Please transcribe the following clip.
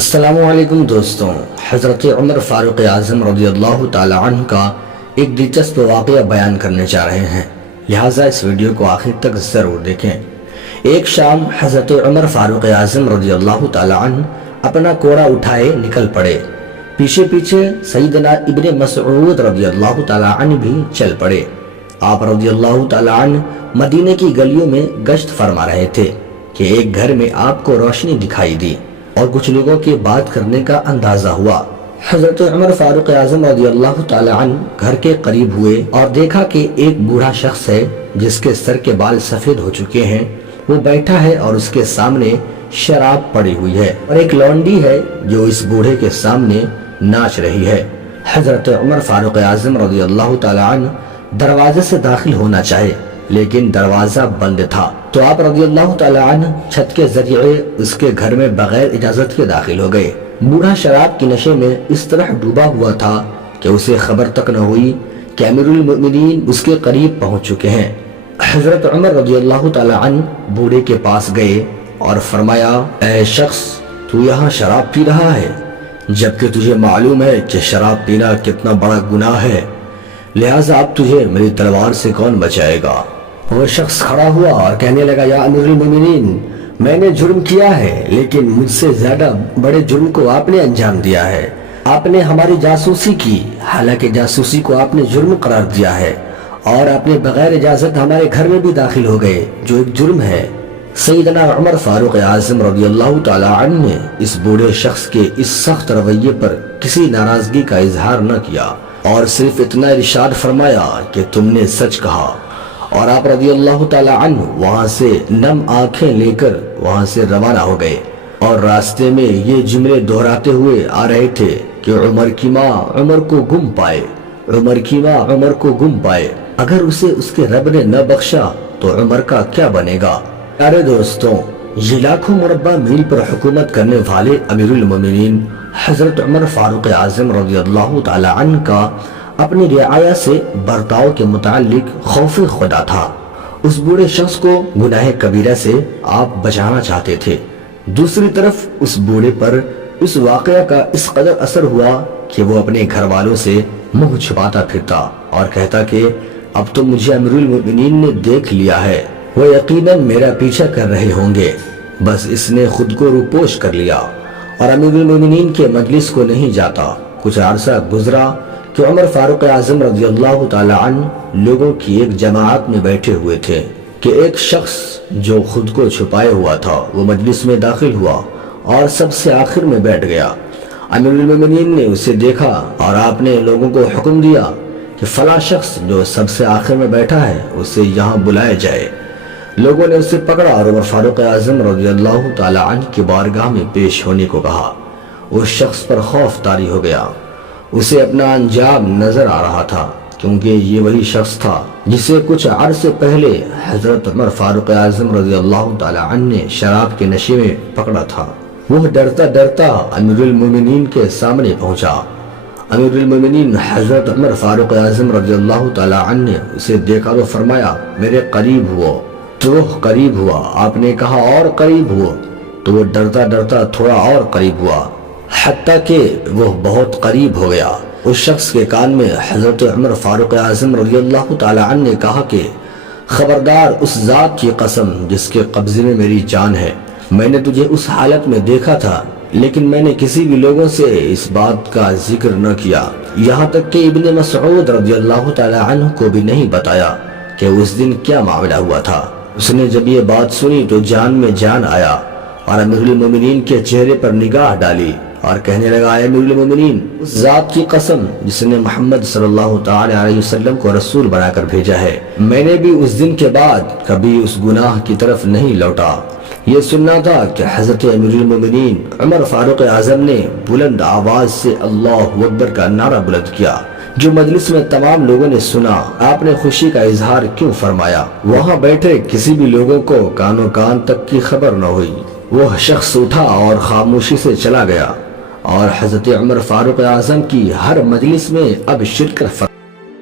السلام علیکم دوستوں، حضرت عمر فاروق اعظم رضی اللہ تعالی عنہ کا ایک دلچسپ واقعہ بیان کرنے جا رہے ہیں، لہٰذا اس ویڈیو کو آخر تک ضرور دیکھیں۔ ایک شام حضرت عمر فاروق اعظم رضی اللہ تعالی عنہ اپنا کوڑا اٹھائے نکل پڑے۔ پیچھے پیچھے سیدنا ابن مسعود رضی اللہ تعالی عنہ بھی چل پڑے۔ آپ رضی اللہ تعالی عنہ مدینے کی گلیوں میں گشت فرما رہے تھے کہ ایک گھر میں آپ کو روشنی دکھائی دی اور کچھ لوگوں کے بات کرنے کا اندازہ ہوا۔ حضرت عمر فاروق اعظم رضی اللہ تعالی عنہ گھر کے قریب ہوئے اور دیکھا کہ ایک بوڑھا شخص ہے جس کے سر کے بال سفید ہو چکے ہیں، وہ بیٹھا ہے اور اس کے سامنے شراب پڑی ہوئی ہے، اور ایک لونڈی ہے جو اس بوڑھے کے سامنے ناچ رہی ہے۔ حضرت عمر فاروق اعظم رضی اللہ تعالی عنہ دروازے سے داخل ہونا چاہے لیکن دروازہ بند تھا، تو آپ رضی اللہ تعالی عنہ چھت کے ذریعے اس کے گھر میں بغیر اجازت کے داخل ہو گئے۔ بوڑھا شراب کی نشے میں اس طرح ڈوبا ہوا تھا کہ اسے خبر تک نہ ہوئی کہ امیر المؤمنین اس کے قریب پہنچ چکے ہیں۔ حضرت عمر رضی اللہ تعالی عنہ بوڑھے کے پاس گئے اور فرمایا، اے شخص، تو یہاں شراب پی رہا ہے جبکہ تجھے معلوم ہے کہ شراب پینا کتنا بڑا گناہ ہے، لہٰذا اب تجھے میری تلوار سے کون بچائے گا؟ وہ شخص کھڑا ہوا اور کہنے لگا، یا امیر المومنین، میں نے جرم کیا ہے لیکن مجھ سے زیادہ بڑے جرم کو آپ نے انجام دیا ہے۔ آپ نے ہماری جاسوسی کی، حالانکہ جاسوسی کو آپ نے جرم قرار دیا ہے، اور آپ نے بغیر اجازت ہمارے گھر میں بھی داخل ہو گئے، جو ایک جرم ہے۔ سیدنا عمر فاروق اعظم رضی اللہ تعالی عنہ نے اس بوڑھے شخص کے اس سخت رویے پر کسی ناراضگی کا اظہار نہ کیا اور صرف اتنا ارشاد فرمایا کہ تم نے سچ کہا، اور آپ رضی اللہ تعالی عنہ وہاں سے نم آنکھیں لے کر وہاں سے روانہ ہو گئے، اور راستے میں یہ جملے دہراتے ہوئے آ رہے تھے کہ عمر کی ماں عمر کو گم پائے، عمر کی ماں عمر کو گم پائے، اگر اسے اس کے رب نے نہ بخشا تو عمر کا کیا بنے گا؟ پیارے دوستوں، یہ لاکھوں مربع میل پر حکومت کرنے والے امیر المومنین حضرت عمر فاروق اعظم رضی اللہ تعالی عنہ کا اپنی رعایا سے برتاؤ کے متعلق خوف خدا تھا۔ اس بوڑھے شخص کو گناہ کبیرہ سے آپ بچانا چاہتے تھے۔ دوسری طرف اس بوڑھے پر اس واقعہ کا اس قدر اثر ہوا کہ وہ اپنے گھر والوں سے منہ چھپاتا پھرتا اور کہتا کہ اب تو مجھے امیر المومنین نے دیکھ لیا ہے، وہ یقیناً میرا پیچھا کر رہے ہوں گے، بس اس نے خود کو روپوش کر لیا اور امیر المومنین کے مجلس کو نہیں جاتا۔ کچھ عرصہ گزرا کہ عمر فاروق اعظم رضی اللہ تعالی عنہ لوگوں کی ایک جماعت میں بیٹھے ہوئے تھے کہ ایک شخص جو خود کو چھپائے ہوا تھا وہ مجلس میں داخل ہوا اور سب سے آخر میں بیٹھ گیا۔ امیر المومنین نے اسے دیکھا اور آپ نے لوگوں کو حکم دیا کہ فلاں شخص جو سب سے آخر میں بیٹھا ہے اسے یہاں بلایا جائے۔ لوگوں نے اسے پکڑا اور عمر فاروق اعظم رضی اللہ تعالی عنہ کی بارگاہ میں پیش ہونے کو کہا۔ اس شخص پر خوف طاری ہو گیا، اسے اپنا انجام نظر آ رہا تھا، کیونکہ یہ وہی شخص تھا جسے کچھ عرصے پہلے حضرت عمر فاروق اعظم رضی اللہ تعالی عنہ نے شراب کے نشے میں پکڑا تھا۔ وہ ڈرتا ڈرتا امیر المومنین کے سامنے پہنچا۔ امیر المومنین حضرت عمر فاروق اعظم رضی اللہ تعالی عنہ نے اسے دیکھا تو فرمایا، میرے قریب ہو۔ تو وہ قریب ہوا۔ آپ نے کہا، اور قریب ہو؟ تو وہ ڈرتا ڈرتا تھوڑا اور قریب ہوا، حتیٰ کہ وہ بہت قریب ہو گیا۔ اس شخص کے کان میں حضرت عمر فاروق اعظم رضی اللہ تعالی عنہ نے کہا کہ خبردار اس ذات کی قسم جس کے قبضے میں میری جان ہے، میں نے تجھے اس حالت میں دیکھا تھا لیکن میں نے کسی بھی لوگوں سے اس بات کا ذکر نہ کیا، یہاں تک کہ ابن مسعود رضی اللہ تعالی عنہ کو بھی نہیں بتایا کہ اس دن کیا معاملہ ہوا تھا۔ اس نے جب یہ بات سنی تو جان میں جان آیا اور امیر المومنین کے چہرے پر نگاہ ڈالی اور کہنے لگا، اے امیر المومنین، اس ذات کی قسم جس نے محمد صلی اللہ تعالی علیہ وسلم کو رسول بنا کر بھیجا ہے، میں نے بھی اس دن کے بعد کبھی اس گناہ کی طرف نہیں لوٹا۔ یہ سننا تھا کہ حضرت امیر المومنین عمر فاروق اعظم نے بلند آواز سے اللہ اکبر کا نعرہ بلند کیا، جو مجلس میں تمام لوگوں نے سنا۔ آپ نے خوشی کا اظہار کیوں فرمایا؟ وہاں بیٹھے کسی بھی لوگوں کو کانوں کان تک کی خبر نہ ہوئی۔ وہ شخص اٹھا اور خاموشی سے چلا گیا اور حضرت عمر فاروق اعظم کی ہر مجلس میں اب شرکت